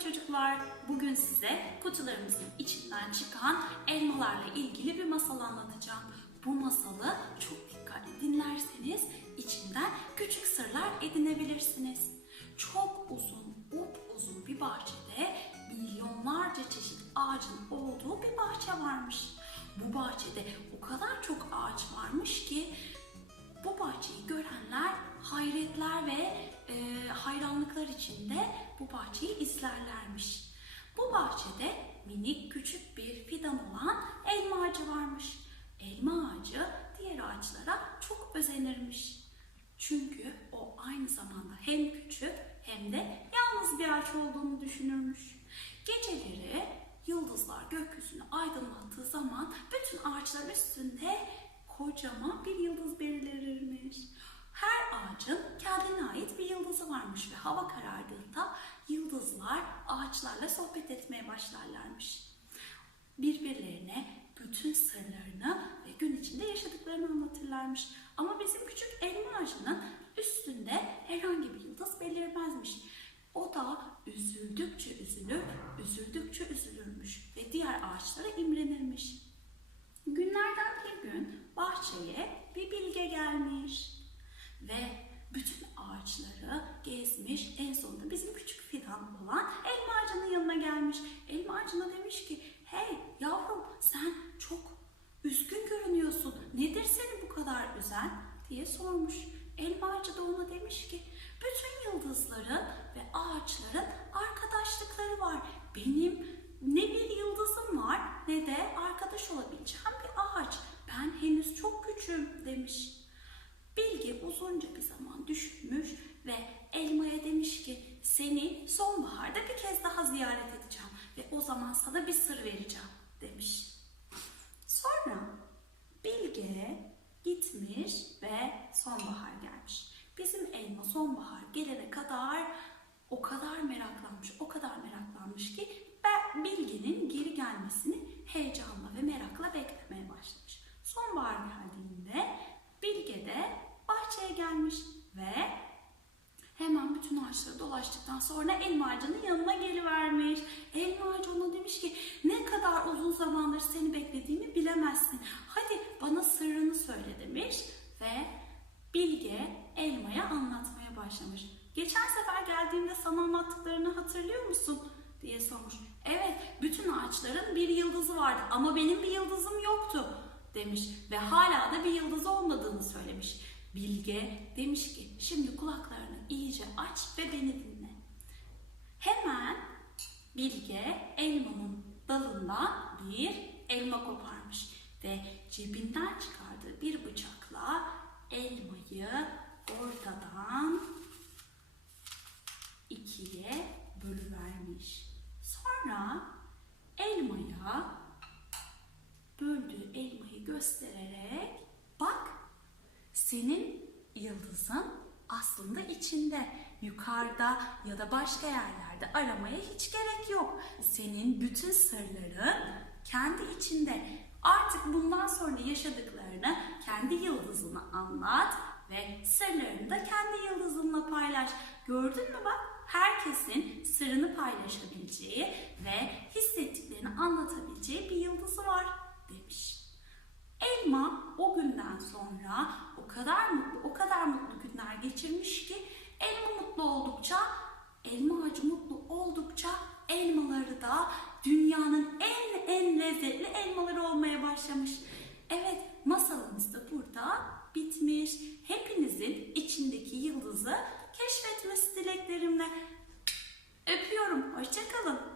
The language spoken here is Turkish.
çocuklar. Bugün size kutularımızın içinden çıkan elmalarla ilgili bir masal anlatacağım. Bu masalı çok dikkatli dinlerseniz içinden küçük sırlar edinebilirsiniz. Çok uzun, uzun bir bahçede milyonlarca çeşit ağacın olduğu bir bahçe varmış. Bu bahçede o kadar çok ağaç varmış ki hayranlıklar içinde bu bahçeyi izlerlermiş. Bu bahçede minik küçük bir fidan olan elma ağacı varmış. Elma ağacı diğer ağaçlara çok özenirmiş. Çünkü o aynı zamanda hem küçük hem de yalnız bir ağaç olduğunu düşünürmüş. Geceleri yıldızlar gökyüzünü aydınlattığı zaman bütün ağaçların üstünde kocaman bir yıldız belirirmiş. Her ağacın kendine ait bir yıldızı varmış ve hava karardığında yıldızlar ağaçlarla sohbet etmeye başlarlarmış. Birbirlerine bütün sırlarını ve gün içinde yaşadıklarını anlatırlarmış. Ama bizim küçük elma ağacının üstünde herhangi bir yıldız belirmezmiş. O da üzüldükçe üzülür, üzüldükçe üzülürmüş ve diğer ağaçlara imrenirmiş. Günlerden bir gün bahçeye bir bilge gelmiş ve bütün ağaçları gezmiş. En sonunda bizim küçük fidan olan elma ağacının yanına gelmiş. Elma ağacına demiş ki, hey sen çok üzgün görünüyorsun. Nedir seni bu kadar üzen? diye sormuş. Elma ağacı da ona demiş ki, bütün yıldızların ve ağaçların arkadaşlıkları var. Benim ne bir yıldızım var ne de arkadaş olabileceğim bir ağaç. Ben henüz çok küçüğüm demiş. Bilge uzunca bir zaman düşünmüş ve elmaya demiş ki seni sonbaharda bir kez daha ziyaret edeceğim ve o zaman sana bir sır vereceğim demiş. Sonra Bilge gitmiş ve sonbahar gelmiş. Bizim elma sonbahar gelene kadar o kadar meraklanmış, o kadar meraklanmış ki ben Bilge'nin geri gelmesini heyecanla ve merakla beklemeye başlamış. Sonbahar geldiğinde Bilge de bahçeye gelmiş ve hemen bütün ağaçları dolaştıktan sonra elma ağacının yanına gelivermiş. Elma ağacı ona demiş ki ne kadar uzun zamandır seni beklediğimi bilemezsin. Hadi bana sırrını söyle demiş ve Bilge elmaya anlatmaya başlamış. Geçen sefer geldiğimde sana anlattıklarını hatırlıyor musun? diye sormuş. Evet, bütün ağaçların bir yıldızı vardı ama benim bir yıldızım yoktu demiş ve hala da bir yıldız olmadığını söylemiş. Bilge demiş ki şimdi kulaklarını iyice aç ve beni dinle. Hemen Bilge elmanın dalından bir elma koparmış ve cebinden çıkardığı bir bıçakla elmayı ortadan ikiye bölüvermiş. Sonra elmaya böldüğü elmayı göstererek bak senin yıldızın aslında içinde. Yukarıda ya da başka yerlerde aramaya hiç gerek yok. Senin bütün sırların kendi içinde. Artık bundan sonra yaşadıklarını kendi yıldızına anlat ve sırlarını da kendi yıldızınla paylaş. Gördün mü bak? Herkesin sırrını paylaşabileceği ve hissettiklerini anlatabileceği bir yıldızı var demiş. Elma o günden sonra o kadar mutlu, geçirmiş ki elma mutlu oldukça, elma ağacı mutlu oldukça elmaları da dünyanın en en lezzetli elmaları olmaya başlamış. Evet, masalımız da burada bitmiş. Hepinizin içindeki yıldızı keşfetmesi dileklerimle. Öpüyorum, hoşçakalın.